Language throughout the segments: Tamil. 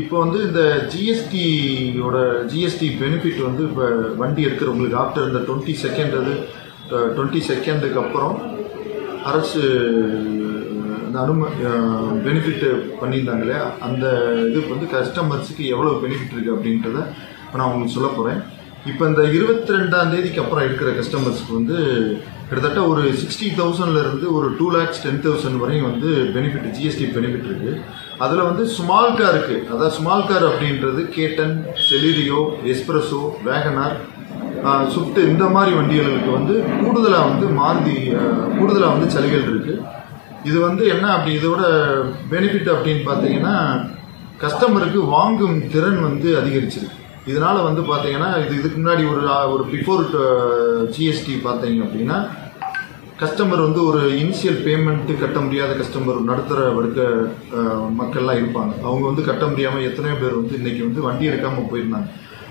இப்போ வந்து இந்த ஜிஎஸ்டி பெனிஃபிட் வந்து இப்போ வண்டி எடுக்கிறவங்களுக்கு ஆஃப்டர் இந்த 20 செகண்டுக்கு அப்புறம் அரசு அந்த பெனிஃபிட் பண்ணியிருந்தாங்க இல்லையா, அந்த இதுக்கு வந்து கஸ்டமர்ஸுக்கு எவ்வளோ பெனிஃபிட் இருக்குது அப்படின்றத இப்போ நான் உங்களுக்கு சொல்ல போகிறேன். இப்போ இந்த 22ஆம் தேதிக்கு அப்புறம் இருக்கிற கஸ்டமர்ஸ்க்கு வந்து கிட்டத்தட்ட ஒரு 60,000லேருந்து ஒரு 2,10,000 வரையும் வந்து பெனிஃபிட், ஜிஎஸ்டி பெனிஃபிட் இருக்குது. அதில் வந்து ஸ்மால் காருக்கு, அதாவது ஸ்மால் கார் அப்படின்றது கேட்டன், செலிரியோ, எஸ்பிரஸோ, வேகனார், ஸ்விஃப்ட் இந்த மாதிரி வண்டிகளுக்கு வந்து கூடுதலாக வந்து சலுகைகள் இருக்குது. இது வந்து என்ன அப்படி இதோட பெனிஃபிட் அப்படின்னு பார்த்தீங்கன்னா கஸ்டமருக்கு வாங்கும் திறன் வந்து அதிகரிச்சிருக்கு. இதனால் வந்து பார்த்தீங்கன்னா இதுக்கு முன்னாடி ஒரு பிஃபோர் ஜிஎஸ்டி பார்த்தீங்க அப்படின்னா கஸ்டமர் வந்து ஒரு இனிஷியல் பேமெண்ட்டு கட்ட முடியாத கஸ்டமர், நடுத்தர வர்க்க மக்கள்லாம் இருப்பாங்க. அவங்க வந்து கட்ட முடியாமல் எத்தனையோ பேர் வந்து இன்றைக்கி வந்து வண்டி எடுக்காமல் போயிருந்தாங்க.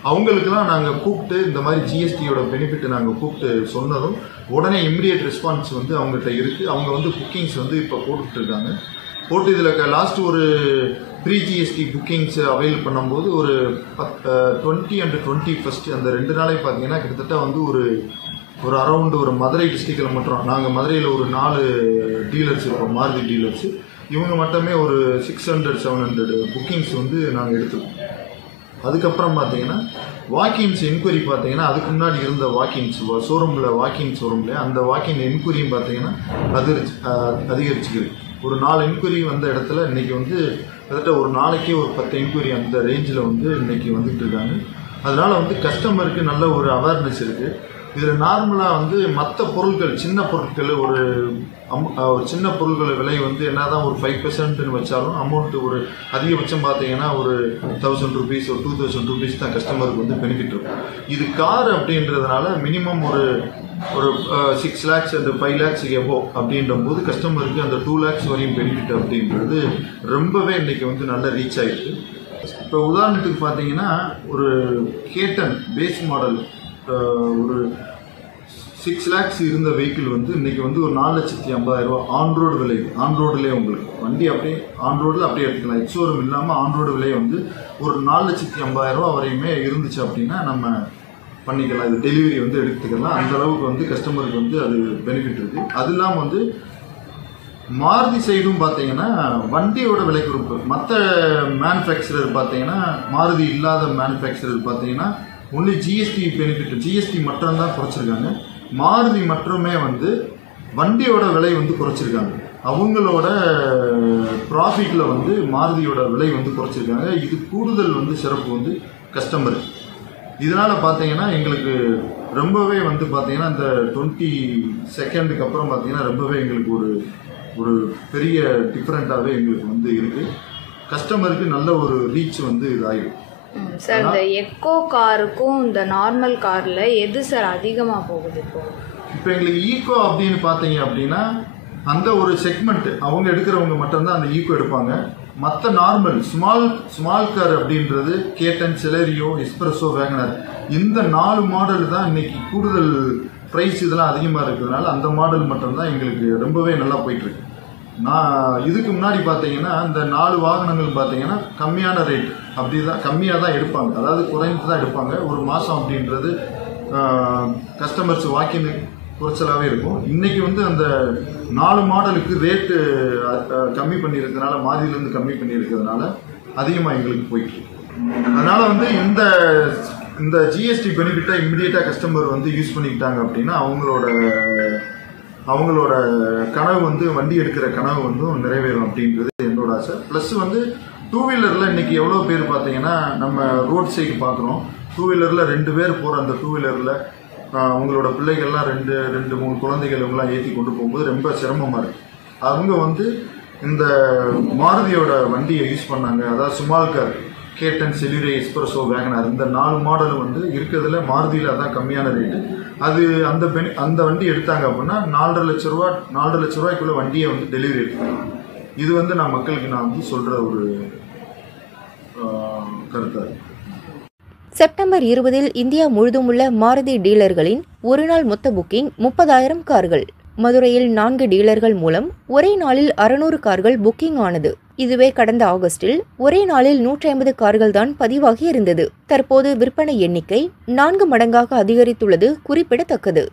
அவங்களுக்கெல்லாம் நாங்கள் கூப்பிட்டு இந்த மாதிரி ஜிஎஸ்டியோட பெனிஃபிட் நாங்கள் கூப்பிட்டு சொன்னதும் உடனே இம்மிடியேட் ரெஸ்பான்ஸ் வந்து அவங்ககிட்ட இருக்குது. அவங்க வந்து புக்கிங்ஸ் வந்து இப்போ போட்டுட்ருக்காங்க. போட்டு இதில் லாஸ்ட் ஒரு ப்ரீ ஜிஎஸ்டி புக்கிங்ஸ் அவைல் பண்ணும்போது ஒரு 20 and 21 அந்த 2 நாளே பார்த்தீங்கன்னா கிட்டத்தட்ட வந்து ஒரு அரௌண்டு ஒரு மதுரை டிஸ்ட்ரிக்டில் மட்டும் நாங்கள் மதுரையில் ஒரு 4 டீலர்ஸ் இருக்கோம், மாருதி டீலர்ஸு. இவங்க மட்டுமே ஒரு 600-700 புக்கிங்ஸ் வந்து நாங்கள் எடுத்துருக்கோம். அதுக்கப்புறம் பார்த்தீங்கன்னா வாக்கின்ஸ் என்கொயரி பார்த்தீங்கன்னா அதுக்கு முன்னாடி இருந்த வாக்கின்ஸ் ஷோரூமில் அந்த வாக்கின் என்கொயரியும் பார்த்தீங்கன்னா அதிகரிச்சுக்கிது. ஒரு 4 என்கொயரி வந்த இடத்துல இன்றைக்கி வந்து கிட்டத்தட்ட ஒரு நாளைக்கே ஒரு 10 என்கொயரி அந்த ரேஞ்சில் வந்து இன்றைக்கி வந்துட்டு இருக்காங்க. அதனால் வந்து கஸ்டமருக்கு நல்ல ஒரு அவேர்னஸ் இருக்குது. இதில் நார்மலாக வந்து மற்ற பொருட்கள், சின்ன பொருட்கள், ஒரு சின்ன பொருட்கள் விலை வந்து என்ன தான் ஒரு 5%ன்னு வச்சாலும் அமௌண்ட்டு ஒரு அதிகபட்சம் பார்த்தீங்கன்னா ஒரு 1,000 rupees ஒரு 2,000 rupees தான் கஸ்டமருக்கு வந்து பெனிஃபிட் இருக்கும். இது கார் அப்படின்றதுனால மினிமம் ஒரு 6 lakhs and 5 lakhs எபோ அப்படின்ற போது கஸ்டமருக்கு அந்த 2 lakhs வரையும் பெனிஃபிட் அப்படின்றது ரொம்பவே இன்றைக்கி வந்து நல்ல ரீச் ஆகிருக்கு. இப்போ உதாரணத்துக்கு பார்த்தீங்கன்னா ஒரு கேட்டன் பேஸ் மாடல் ஒரு 6 lakhs இருந்த வெஹிக்கிள் வந்து இன்றைக்கி வந்து ஒரு 4,50,000 ஆன்ரோடு விலை, ஆன்ரோடுலேயே உங்களுக்கு வண்டி அப்படியே ஆன்ரோடில் அப்படியே எடுத்துக்கலாம். எக்ஸோரூம் இல்லாமல் ஆன்ரோடு விலை வந்து ஒரு 4,50,000 வரையுமே இருந்துச்சு அப்படின்னா நம்ம பண்ணிக்கலாம். இது டெலிவரி வந்து எடுத்துக்கலாம். அந்த அளவுக்கு வந்து கஸ்டமருக்கு வந்து அது பெனிஃபிட் இருக்குது. அது இல்லாமல் வந்து மாருதி சைடும் பார்த்தீங்கன்னா வண்டியோட விலை குறைப்பு, மற்ற மேனுஃபேக்சரர் பார்த்தீங்கன்னா மாருதி இல்லாத மேனுஃபேக்சரர் பார்த்தீங்கன்னா ஒன்லி ஜிஎஸ்டி பெனிஃபிட், ஜிஎஸ்டி மட்டும்தான் குறைச்சிருக்காங்க. மாருதி மட்டுமே வந்து வண்டியோட விலை வந்து குறைச்சிருக்காங்க. அவங்களோட ப்ராஃபிட்டில் வந்து மாருதியோட விலை வந்து குறைச்சிருக்காங்க. இது கூடுதல் வந்து சிறப்பு வந்து கஸ்டமர். இதனால் பார்த்தீங்கன்னா எங்களுக்கு ரொம்பவே வந்து பார்த்தீங்கன்னா இந்த 20 செகண்டுக்கு அப்புறம் பார்த்தீங்கன்னா ரொம்பவே எங்களுக்கு ஒரு பெரிய டிஃப்ரெண்ட்டாகவே எங்களுக்கு வந்து இருக்குது. கஸ்டமருக்கு நல்ல ஒரு ரீச் வந்து இதாகிடும். சார், இந்த எக்கோ காருக்கும் இந்த நார்மல் காரில் எது சார் அதிகமாக போகுது? இப்போ எங்களுக்கு ஈக்கோ அப்படின்னு பார்த்தீங்க அப்படின்னா அந்த ஒரு செக்மெண்ட் அவங்க எடுக்கிறவங்க மட்டும்தான் அந்த ஈக்கோ எடுப்பாங்க. மற்ற நார்மல் ஸ்மால் கார் அப்படின்றது கேட்டன், செலேரியோ, எஸ்பிரஸோ, வேகனர் இந்த 4 மாடல் தான் இன்னைக்கு கூடுதல் ப்ரைஸ் இதெல்லாம் அதிகமாக இருக்கிறதுனால அந்த மாடல் மட்டும்தான் எங்களுக்கு ரொம்பவே நல்லா போயிட்டுருக்கு. நான் இதுக்கு முன்னாடி பார்த்தீங்கன்னா இந்த 4 வாகனங்கள் பார்த்தீங்கன்னா கம்மியான ரேட் அப்படி தான் கம்மியாக தான் எடுப்பாங்க, அதாவது குறைந்து தான் எடுப்பாங்க. ஒரு மாதம் அப்படின்றது கஸ்டமர்ஸ் வாக்கின் குறைச்சலாகவே இருக்கும். இன்றைக்கி வந்து அந்த 4 மாடலுக்கு ரேட்டு கம்மி பண்ணியிருக்கிறதுனால, மாதிரிலேருந்து கம்மி பண்ணியிருக்கிறதுனால அதிகமாக எங்களுக்கு போயிட்டு. அதனால் வந்து இந்த ஜிஎஸ்டி பெனிஃபிட்டை இம்மிடியேட்டாக கஸ்டமர் வந்து யூஸ் பண்ணிக்கிட்டாங்க அப்படின்னா அவங்களோட கனவு வந்து வண்டி எடுக்கிற கனவு வந்து நிறைவேறும் அப்படின்றது என்னோட ஆசை. ப்ளஸ் வந்து 2 வீலரில் இன்றைக்கி எவ்வளோ பேர் பார்த்தீங்கன்னா நம்ம ரோட் சைடு பார்க்குறோம். 2 வீலரில் 2 பேர் போகிற அந்த 2 வீலரில் அவங்களோட பிள்ளைகள்லாம் 2-3 குழந்தைகள் இவங்களாம் ஏற்றி கொண்டு போகும்போது ரொம்ப சிரமமாக இருக்குது. அவங்க வந்து இந்த மாருதியோட வண்டியை யூஸ் பண்ணாங்க. அதாவது ஸ்மால் கார் கேட்டன், செலிரியோ, எஸ்பிரஸோ, வேகனார் இந்த 4 மாடல் வந்து இருக்கிறதுல மாருதியில் அதான் கம்மியான ரேட்டு. அது அந்த வண்டி எடுத்தாங்க அப்படின்னா 4,50,000 ரூபாய்க்குள்ள வண்டியை வந்து டெலிவரி எடுத்தாங்க. இது வந்து நான் மக்களுக்கு வந்து சொல்கிற ஒரு கருத்தாக. செப்டம்பர் 20 இந்தியா முழுதும் உள்ள மாருதி டீலர்களின் ஒருநாள் மொத்த புக்கிங் 30,000 கார்கள். மதுரையில் 4 டீலர்கள் மூலம் ஒரே நாளில் 600 கார்கள் புக்கிங் ஆனது. இதுவே கடந்த ஆகஸ்டில் ஒரே நாளில் 150 கார்கள் தான் பதிவாகி இருந்தது. தற்போது விற்பனை எண்ணிக்கை 4 மடங்காக அதிகரித்துள்ளது குறிப்பிடத்தக்கது.